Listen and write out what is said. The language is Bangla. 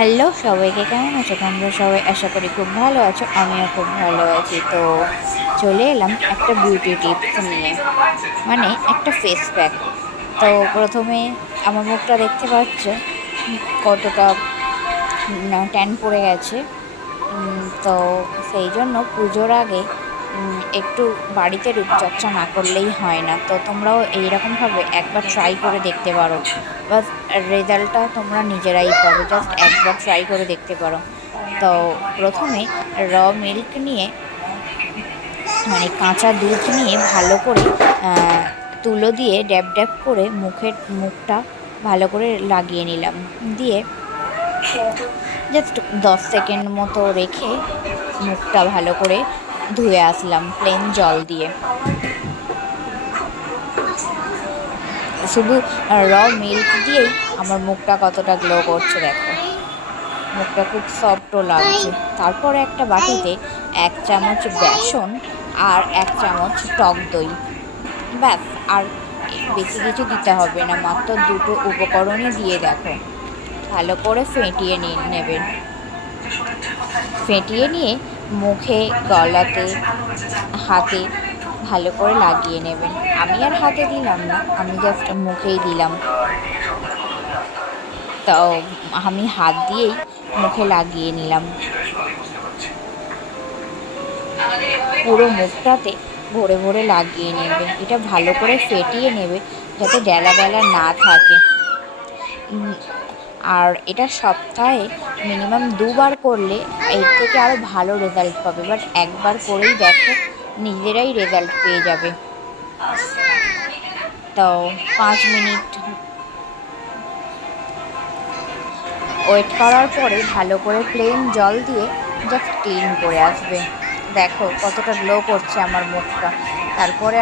হ্যালো সবাইকে, কেমন আছো তোমরা সবাই? আশা করি খুব ভালো আছো, আমিও খুব ভালো আছি। তো চলে এলাম একটা বিউটি টিপস নিয়ে, মানে একটা ফেস প্যাক। তো প্রথমে আমার মুখটা দেখতে পাচ্ছ কতটা ট্যান পড়ে গেছে। তো সেই জন্য পুজোর আগে একটু বাড়িতে রূপচর্চা না করলেই হয় না। তো তোমরাও এইরকমভাবে একবার ট্রাই করে দেখতে পারো, বাস রেজাল্টটা তোমরা নিজেরাই পাবে। জাস্ট একবার ট্রাই করে দেখতে পারো। তো প্রথমে মিল্ক নিয়ে, মানে কাঁচা দুধ নিয়ে ভালো করে তুলো দিয়ে ড্যাব ড্যাব করে মুখটা ভালো করে লাগিয়ে নিলাম। দিয়ে জাস্ট 10 সেকেন্ড মতো রেখে মুখটা ভালো করে ধুয়ে আসলাম প্লেন জল দিয়ে। শুধু মিল্ক দিয়েই আমার মুখটা কতটা গ্লো করছে দেখো, মুখটা খুব সফটও লাগছে। তারপরে একটা বাটিতে 1 চামচ বেসন আর 1 চামচ টক দই, ব্যাস। আর বেশি কিছু দিতে হবে না, মাত্র দুটো উপকরণই দিয়ে দেখো ভালো করে ফেটিয়ে নেবেন। ফেটিয়ে নিয়ে মুখে, গলাতে, হাতে ভালো করে লাগিয়ে নেবেন। আমি আর হাতে দিলাম না, আমি জাস্ট মুখেই দিলাম। তো আমি হাত দিয়েই মুখে লাগিয়ে নিলাম। পুরো মুখটাতে ভরে ভরে লাগিয়ে নেবে। এটা ভালো করে ফেটিয়ে নেবে যাতে ডেলা ডেলা না থাকে। আর এটা সপ্তাহে মিনিমাম 2বার করলে এর থেকে আরও ভালো রেজাল্ট পাবে। বাট একবার করেই দেখো, নিজেরাই রেজাল্ট পেয়ে যাবে। তো 5 মিনিট ওয়েট করার পরে ভালো করে প্লেন জল দিয়ে জাস্ট ক্লিন করে আসবে। দেখো কতটা গ্লো করছে আমার মুখটা। তারপরে